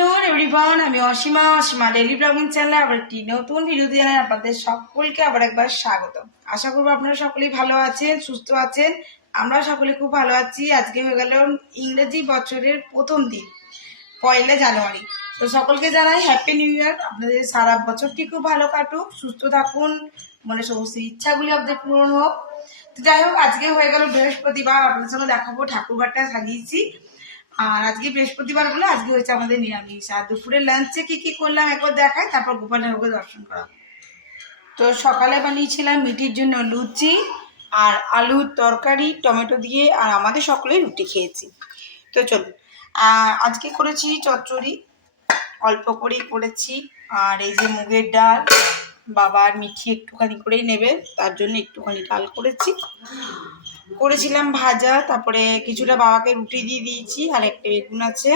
Afternoon everyone, আমি Asima daily blogging চ্যানেলে আবার একটি নতুন ভিডিও দিয়ে আপনাদের সকলকে আবার একবার স্বাগত। আশা করবো আপনারা সকলেই ভালো আছেন, সুস্থ আছেন। আমরা সকলে খুব ভালো আছি। আজকে হয়ে গেল ইংরেজি বছরের প্রথম দিন, 1 জানুয়ারি। তো সকলকে জানাই হ্যাপি নিউ ইয়ার। আপনাদের সারা বছরটি খুব ভালো কাটুক, সুস্থ থাকুন, মনে সমস্ত ইচ্ছাগুলি আপনাদের পূরণ হোক। তো যাই হোক, আজকে হয়ে গেল বৃহস্পতিবার। আপনাদের সঙ্গে দেখাবো ঠাকুরঘরটা সাজিয়েছি। আর আজকে বৃহস্পতিবার বলে আজকে হয়েছে আমাদের নিরামিষ। আর দুপুরের লাঞ্চে কি কি করলাম একবার দেখাই, তারপর গোপাল ঠাকুরকে দর্শন করা। তো সকালে বানিয়েছিলাম মিঠির জন্য লুচি আর আলুর তরকারি টমেটো দিয়ে, আর আমাদের সকলেই রুটি খেয়েছি। তো চলুন, আজকে করেছি চচ্চড়ি, অল্প করেই করেছি। আর এই যে মুগের ডাল, বাবার মিঠি একটুখানি করেই নেবে, তার জন্য একটুখানি ডাল করেছিলাম ভাজা। তারপরে কিছুটা বাবাকে রুটি দিয়ে দিয়েছি, আর একটা বেগুন আছে।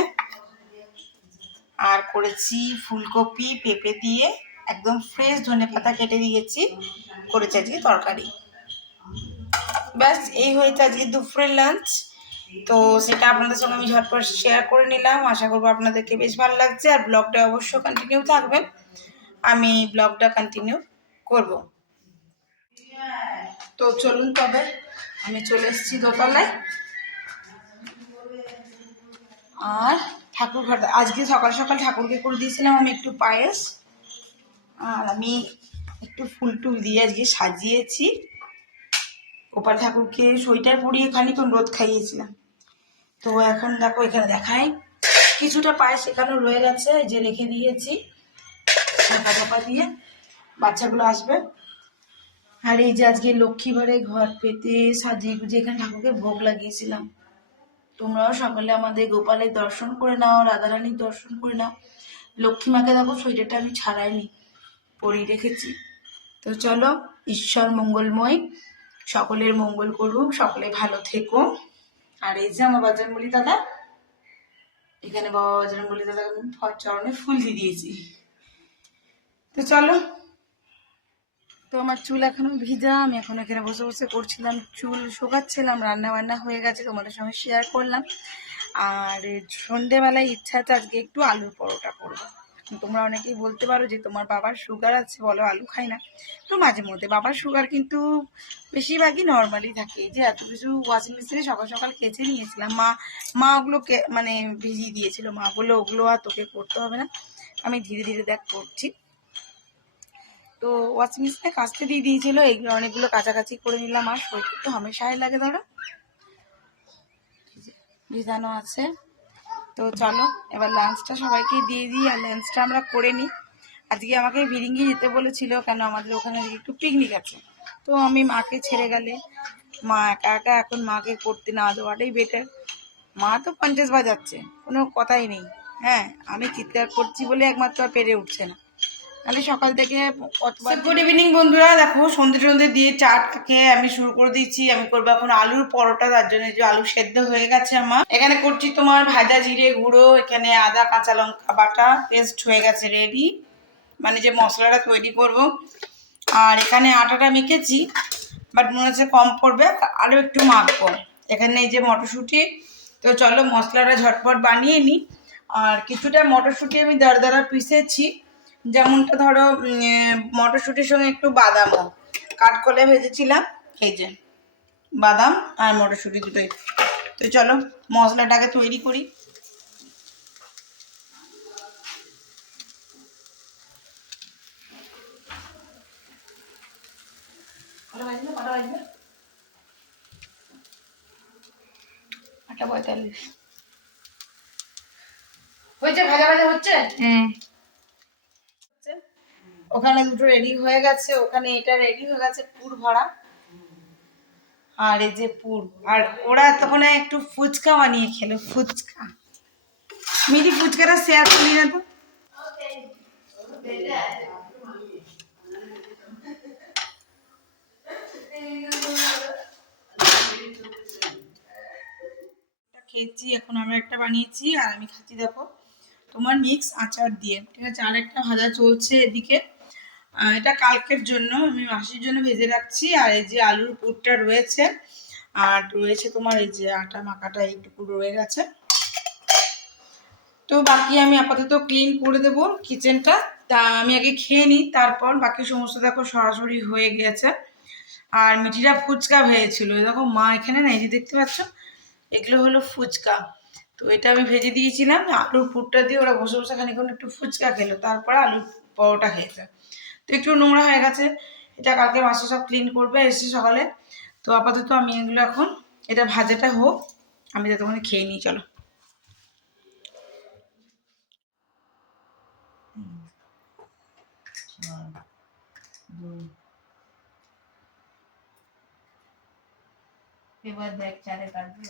আর করেছি ফুলকপি পেঁপে দিয়ে একদম ফ্রেশ ধনেপাতা কেটে দিয়েছি, করেছি আজকে তরকারি। ব্যাস এই হয়েছে আজকে দুপুরের লাঞ্চ। তো সেটা আপনাদের সঙ্গে আমি ঝটপট শেয়ার করে নিলাম। আশা করবো আপনাদেরকে বেশ ভালো লাগছে। আর ব্লগটা অবশ্যই কন্টিনিউ থাকবেন, আমি ব্লগটা কন্টিনিউ করব। তো চলুন, তবে আমি চলে এসেছি দোতলায়। আর ঠাকুর ঘর আজকে সকাল সকাল ঠাকুরকে করে দিয়েছিলাম আমি একটু পায়েস, আর আমি একটু ফুল টুল দিয়ে আজকে সাজিয়েছি। গোপাল ঠাকুরকে সোয়েটার পরিয়ে খানিক্ষণ রোদ খাইয়েছিলাম। তো এখন দেখো, এখানে দেখাই কিছুটা পায়েস এখানে রয়ে গেছে, এই যে রেখে দিয়েছি ঢাকা ঢাকা দিয়ে, বাচ্চাগুলো আসবে। আর এই যে আজকে লক্ষ্মী ঘরে ঘর পেতে সাজিয়ে গুজিয়ে এখানে ঠাকুরকে ভোগ লাগিয়েছিলাম। তোমরাও সকালে আমাদের গোপালের দর্শন করে নাও, রাধারানীর দর্শন করে নাও। লক্ষ্মী মাকে দেখো সোয়েটারটা আমি ছাড়াইনি, পরিয়ে রেখেছি। তো চলো, ঈশ্বর মঙ্গলময়, সকলের মঙ্গল করুক, সকলে ভালো থেকো। আর এই যে আমার বজরংবলী দাদা, এখানে বাবা বজরংবলী দাদা চরণে ফুল দিয়ে দিয়েছি। তো চলো, তো আমার চুল এখনো ভিজা, আমি এখন এখানে বসে বসে করছিলাম, চুল শোকাচ্ছিলাম। রান্না বান্না হয়ে গেছে, তোমাদের সঙ্গে শেয়ার করলাম। আর সন্ধেবেলায় ইচ্ছা আছে আজকে একটু আলুর পরোটা করবো। তোমরা অনেকেই বলতে পারো যে তোমার বাবার সুগার আছে, বলো আলু খাই না। তো মাঝে মধ্যে বাবার সুগার কিন্তু বেশিরভাগই নর্মালি থাকে। এই যে এত কিছু ওয়াশিং মেশিনে সকাল সকাল কেচে নিয়েছিলাম, মা ওগুলোকে মানে ভিজিয়ে দিয়েছিল। মা বললো ওগুলো আর তোকে করতে হবে না, আমি ধীরে ধীরে দেখ করছি। তো ওয়াশিং মেশিনে কাচতে দিয়ে দিয়েছিল, এগুলো অনেকগুলো কাছাকাছি করে নিলাম। আর শরীর তো হামেশাই লাগে, ধরো ভিজানো আছে। তো চলো এবার লাঞ্চটা সবাইকে দিয়ে দিই, আর লাঞ্চটা আমরা করে নিই। আজকে আমাকে ভিরিঙ্গি যেতে বলেছিল, কেন আমাদের ওখানে একটু পিকনিক আছে। তো আমি মাকে ছেড়ে গেলে, মা একা একা এখন মাকে করতে না দেওয়াটাই বেটার। মা তো 50 বাজাচ্ছে, কোনো কথাই নেই। হ্যাঁ, আমি চিৎকার করছি বলে একমাত্র পেরে উঠছে না, তাহলে সকাল থেকে কতবার। গুড ইভিনিং বন্ধুরা, দেখো সন্ধে দিয়ে চাট খেয়ে আমি শুরু করে দিচ্ছি। আমি করবো এখন আলুর পরোটা, তার জন্য যে আলু সেদ্ধ হয়ে গেছে আমার। এখানে করছি তোমার ভাজা জিরে গুঁড়ো, এখানে আদা কাঁচা লঙ্কা বাটা পেস্ট হয়ে গেছে রেডি, মানে যে মশলাটা তৈরি করব। আর এখানে আটাটা মেখেছি, বাট মনে হচ্ছে কম পড়বে, আরও একটু মাখবো। এখানে এই যে মটরশুঁটি। তো চলো মশলাটা ঝটপট বানিয়ে নিই। আর কিছুটা মটরশুঁটি আমি দরদরা পিষেছি, যেমনটা ধরো মটরশুঁটির সঙ্গে একটু বাদামও কাঠকলে ভেজেছিলাম। এই যে বাদাম আর মটরশুঁটি দুটোই। তো চলো মশলাটাকে তৈরি করি। আটা 45 হয়েছে, ভাজা ভাজা হচ্ছে। ওখানে দুটো রেডি হয়ে গেছে, ওখানে এটা রেডি হয়ে গেছে পুর ভরা। আর এই যে পুর, আর ওরা তখন একটু ফুচকা বানিয়ে খেলো, ফুচকা। মিলি ফুচকাটা শেয়ার করলি না তো। খেয়েছি, এখন আমরা একটা বানিয়েছি আর আমি খাচ্ছি দেখো তোমার মিক্স আচার দিয়ে, ঠিক আছে। আর একটা ভাজা চলছে এদিকে, এটা কালকের জন্য, আমি মাসির জন্য ভেজে রাখছি। আর এই যে আলুর পুরটা রয়েছে, আর রয়েছে তোমার এই যে আটা মাখাটা এইটুকু রয়ে গেছে। তো বাকি আমি আপাতত ক্লিন করে দেবো কিচেনটা। তা আমি আগে খেয়ে নিই, তারপর বাকি সমস্ত দেখো সরাসরি হয়ে গেছে। আর মিঠিরা ফুচকা ভেজেছিল, দেখো মা এখানে না, এই যে দেখতে পাচ্ছ এগুলো হলো ফুচকা। তো এটা আমি ভেজে দিয়েছিলাম, আলুর পুরটা দিয়ে ওরা বসে বসে খানিক্ষণ একটু ফুচকা খেলো, তারপরে আলুর পরোটা খেয়েছে। তো একটু নোংরা হয়ে গেছে, এটা কালকে মাসে সব ক্লিন করবে এসে সকালে। তো আপাতত আমি এগুলো এখন, এটা ভাজাটা হোক, আমি ততক্ষণে খেয়ে নিই, চলো। এবার দেখ চারে কাটবে।